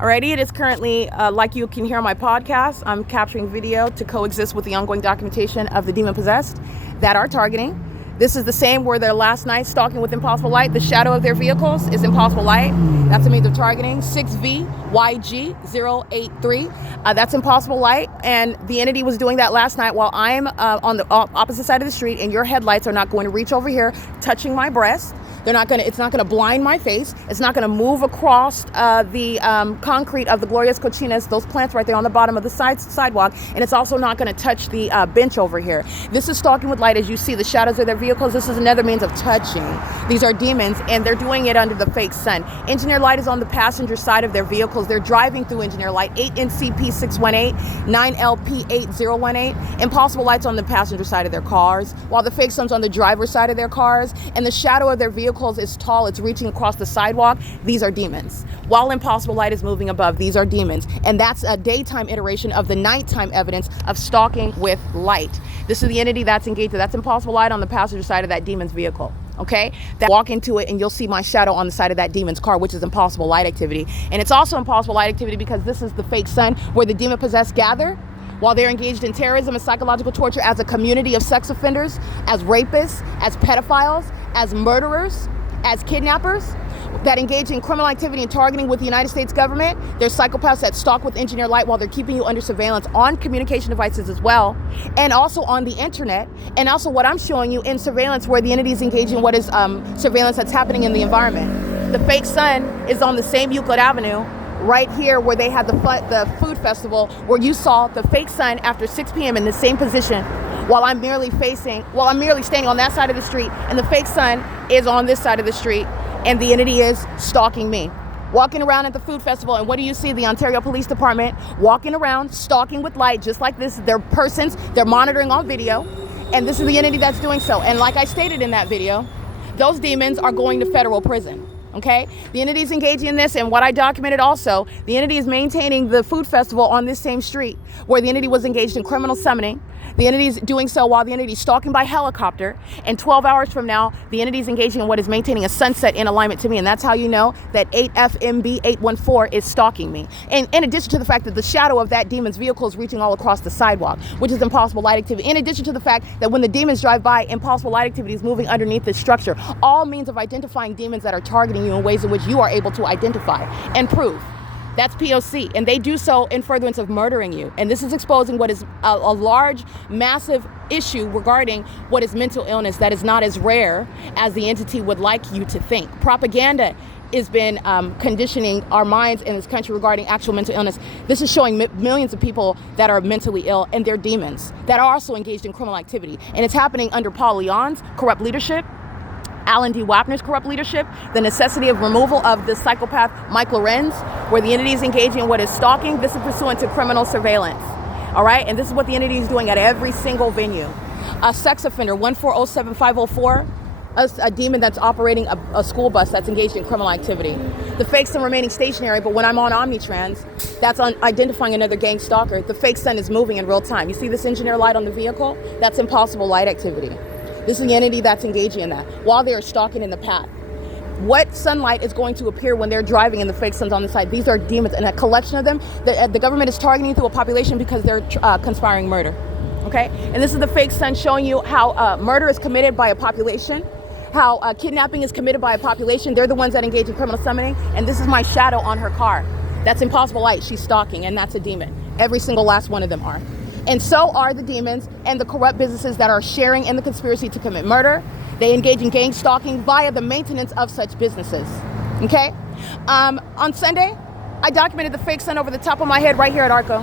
Alrighty, it is currently, like you can hear on my podcast, I'm capturing video to coexist with the ongoing documentation of the demon-possessed that are targeting. This is the same where they're last night stalking with impossible light. The shadow of their vehicles is impossible light. That's a means of targeting. 6VYG083. That's impossible light. And the entity was doing that last night while I'm on the opposite side of the street, and your headlights are not going to reach over here, touching my breast. It's not gonna blind my face. It's not gonna move across the concrete of the Glorias Cochinas, those plants right there on the bottom of the sidewalk. And it's also not gonna touch the bench over here. This is stalking with light. As you see the shadows of their vehicles, this is another means of touching. These are demons, and they're doing it under the fake sun. Engineer light is on the passenger side of their vehicles. They're driving through engineer light. 8NCP618, 9LP8018. Impossible lights on the passenger side of their cars, while the fake sun's on the driver's side of their cars, and the shadow of their vehicles is tall, it's reaching across the sidewalk. These are demons. While impossible light is moving above, these are demons. And that's a daytime iteration of the nighttime evidence of stalking with light. This is the entity that's engaged. That's impossible light on the passenger side of that demon's vehicle. Okay, walk into it and you'll see my shadow on the side of that demon's car, which is impossible light activity. And it's also impossible light activity because this is the fake sun where the demon possessed gather while they're engaged in terrorism and psychological torture as a community of sex offenders, as rapists, as pedophiles, as murderers, as kidnappers that engage in criminal activity and targeting with the United States government. There's psychopaths that stalk with engineer light while they're keeping you under surveillance on communication devices as well, and also on the internet, and also what I'm showing you in surveillance where the entity is engaging in what is surveillance that's happening in the environment. The fake sun is on the same Euclid Avenue right here where they had the food festival, where you saw the fake sun after 6 p.m. in the same position while I'm merely standing on that side of the street, and the fake sun is on this side of the street, and the entity is stalking me. Walking around at the food festival, and what do you see? The Ontario Police Department walking around, stalking with light, just like this. They're persons, they're monitoring on video, and this is the entity that's doing so. And like I stated in that video, those demons are going to federal prison. Okay, the entity is engaging in this, and what I documented also, the entity is maintaining the food festival on this same street where the entity was engaged in criminal summoning. The entity is doing so while the entity is stalking by helicopter, and 12 hours from now, the entity is engaging in what is maintaining a sunset in alignment to me, and that's how you know that 8FMB814 is stalking me. And in addition to the fact that the shadow of that demon's vehicle is reaching all across the sidewalk, which is impossible light activity, in addition to the fact that when the demons drive by, impossible light activity is moving underneath this structure, all means of identifying demons that are targeting you in ways in which you are able to identify and prove. That's P.O.C. And they do so in furtherance of murdering you. And this is exposing what is a large, massive issue regarding what is mental illness that is not as rare as the entity would like you to think. Propaganda has been conditioning our minds in this country regarding actual mental illness. This is showing millions of people that are mentally ill, and they're demons that are also engaged in criminal activity. And it's happening under Paul Leon's corrupt leadership, Alan D. Wapner's corrupt leadership, the necessity of removal of the psychopath Mike Lorenz, where the entity is engaging in what is stalking. This is pursuant to criminal surveillance. All right, and this is what the entity is doing at every single venue. A sex offender, 1407504, a demon that's operating a school bus that's engaged in criminal activity. The fake sun remaining stationary, but when I'm on Omnitrans, that's identifying another gang stalker. The fake sun is moving in real time. You see this engineer light on the vehicle? That's impossible light activity. This is the entity that's engaging in that while they are stalking in the path. What sunlight is going to appear when they're driving and the fake sun's on the side? These are demons, and a collection of them. The government is targeting through a population because they're conspiring murder. Okay, and this is the fake sun showing you how murder is committed by a population, how kidnapping is committed by a population. They're the ones that engage in criminal summoning, and this is my shadow on her car. That's impossible light. She's stalking, and that's a demon. Every single last one of them are. And so are the demons and the corrupt businesses that are sharing in the conspiracy to commit murder. They engage in gang stalking via the maintenance of such businesses. Okay? On Sunday, I documented the fake sun over the top of my head right here at Arco.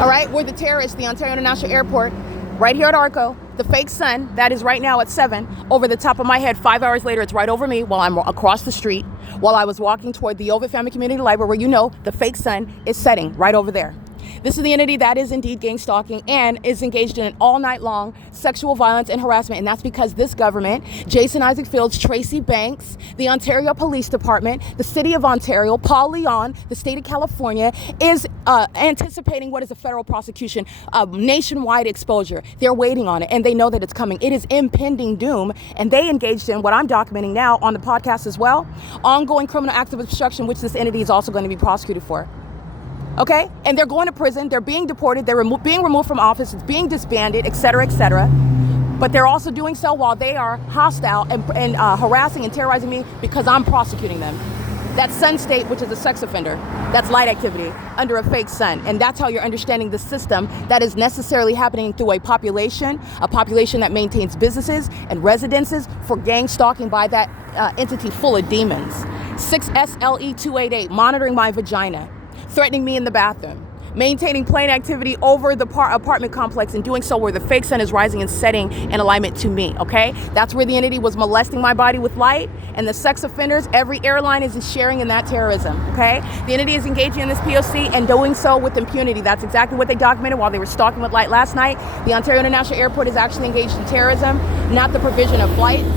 All right? Where the terrorists, the Ontario International Airport, right here at Arco, the fake sun, that is right now at 7, over the top of my head. 5 hours later, it's right over me while I'm across the street, while I was walking toward the Ovid Family Community Library, where you know the fake sun is setting right over there. This is the entity that is indeed gang stalking and is engaged in an all-night long sexual violence and harassment. And that's because this government, Jason Isaac Fields, Tracy Banks, the Ontario Police Department, the City of Ontario, Paul Leon, the state of California, is anticipating what is a federal prosecution, nationwide exposure. They're waiting on it, and they know that it's coming. It is impending doom, and they engaged in what I'm documenting now on the podcast as well, ongoing criminal acts of obstruction, which this entity is also going to be prosecuted for. Okay? And they're going to prison, they're being deported, they're being removed from office, it's being disbanded, etc., etc. But they're also doing so while they are hostile and harassing and terrorizing me because I'm prosecuting them. That's sun state, which is a sex offender. That's light activity under a fake sun. And that's how you're understanding the system that is necessarily happening through a population that maintains businesses and residences for gang stalking by that entity full of demons. 6SLE288, monitoring my vagina, threatening me in the bathroom, maintaining plane activity over the apartment complex, and doing so where the fake sun is rising and setting in alignment to me, okay? That's where the entity was molesting my body with light, and the sex offenders, every airline is sharing in that terrorism, okay? The entity is engaging in this POC and doing so with impunity. That's exactly what they documented while they were stalking with light last night. The Ontario International Airport is actually engaged in terrorism, not the provision of flights.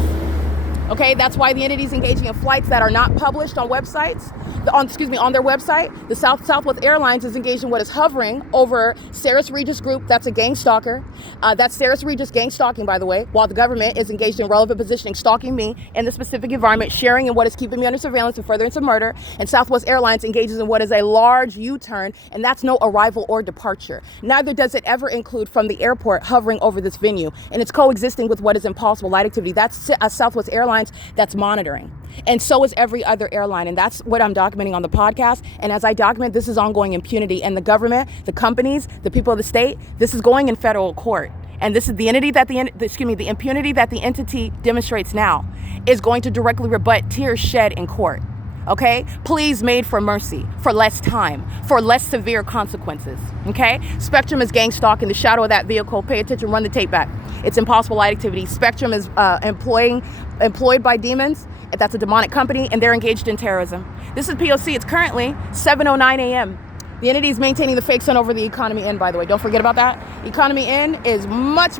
Okay, that's why the entity is engaging in flights that are not published on websites, on their website. The Southwest Airlines is engaged in what is hovering over Sarah's Regis Group. That's a gang stalker. That's Sarah's Regis gang stalking, by the way, while the government is engaged in relevant positioning, stalking me in the specific environment, sharing in what is keeping me under surveillance and furtherance of murder. And Southwest Airlines engages in what is a large U-turn, and that's no arrival or departure. Neither does it ever include from the airport hovering over this venue, and it's coexisting with what is impossible light activity. That's Southwest Airlines that's monitoring. And so is every other airline. And that's what I'm documenting on the podcast. And as I document, this is ongoing impunity. And the government, the companies, the people of the state, this is going in federal court. And this is the entity that the impunity that the entity demonstrates now is going to directly rebut tears shed in court. Okay? Pleas made for mercy, for less time, for less severe consequences. Okay? Spectrum is gang stalk in the shadow of that vehicle. Pay attention, run the tape back. It's impossible light activity. Spectrum is employed by demons. That's a demonic company, and they're engaged in terrorism. This is P.O.C. It's currently 7:09 a.m. The entity is maintaining the fake sun over the Economy Inn, by the way. Don't forget about that. Economy Inn is much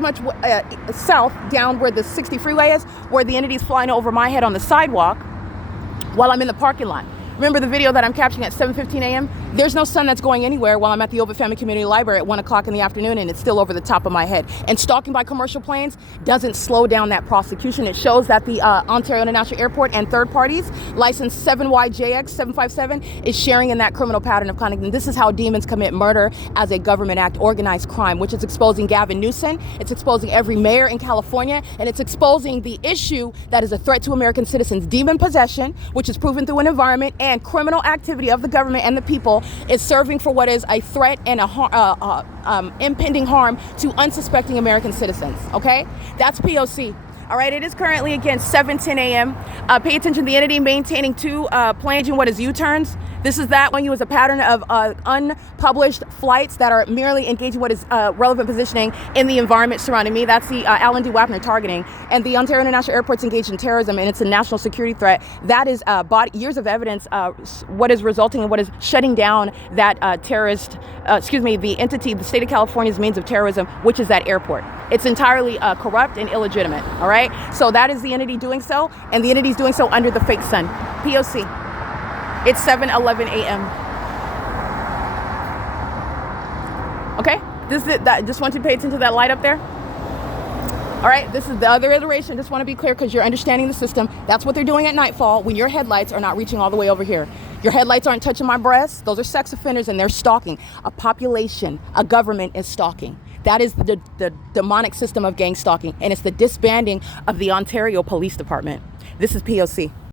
south, down where the 60 freeway is, where the entity is flying over my head on the sidewalk while I'm in the parking lot. Remember the video that I'm capturing at 7:15 a.m.? There's no sun that's going anywhere while I'm at the Ovid Family Community Library at 1 o'clock in the afternoon, and it's still over the top of my head. And stalking by commercial planes doesn't slow down that prosecution. It shows that the Ontario International Airport and third parties, license 7YJX757, is sharing in that criminal pattern of conduct. And this is how demons commit murder as a government act, organized crime, which is exposing Gavin Newsom. It's exposing every mayor in California, and it's exposing the issue that is a threat to American citizens. Demon possession, which is proven through an environment, and criminal activity of the government and the people is serving for what is a threat and a impending harm to unsuspecting American citizens. Okay, that's POC. All right, it is currently, again, 7:10 a.m. Pay attention, the entity maintaining two planes in what is U-turns. This is that one. You as a pattern of unpublished flights that are merely engaging what is relevant positioning in the environment surrounding me. That's the Alan D. Wapner targeting. And the Ontario International Airport's engaged in terrorism, and it's a national security threat. That is years of evidence, what is resulting in what is shutting down that the entity, the state of California's means of terrorism, which is that airport. It's entirely corrupt and illegitimate, all right? So that is the entity doing so, and the entity is doing so under the fake sun. POC. It's 7:11 a.m. Okay? Just want you to pay attention to that light up there. All right, this is the other iteration. Just want to be clear because you're understanding the system. That's what they're doing at nightfall when your headlights are not reaching all the way over here. Your headlights aren't touching my breasts. Those are sex offenders, and they're stalking. A population, a government is stalking. That is the demonic system of gang stalking, and it's the disbanding of the Ontario Police Department. This is POC.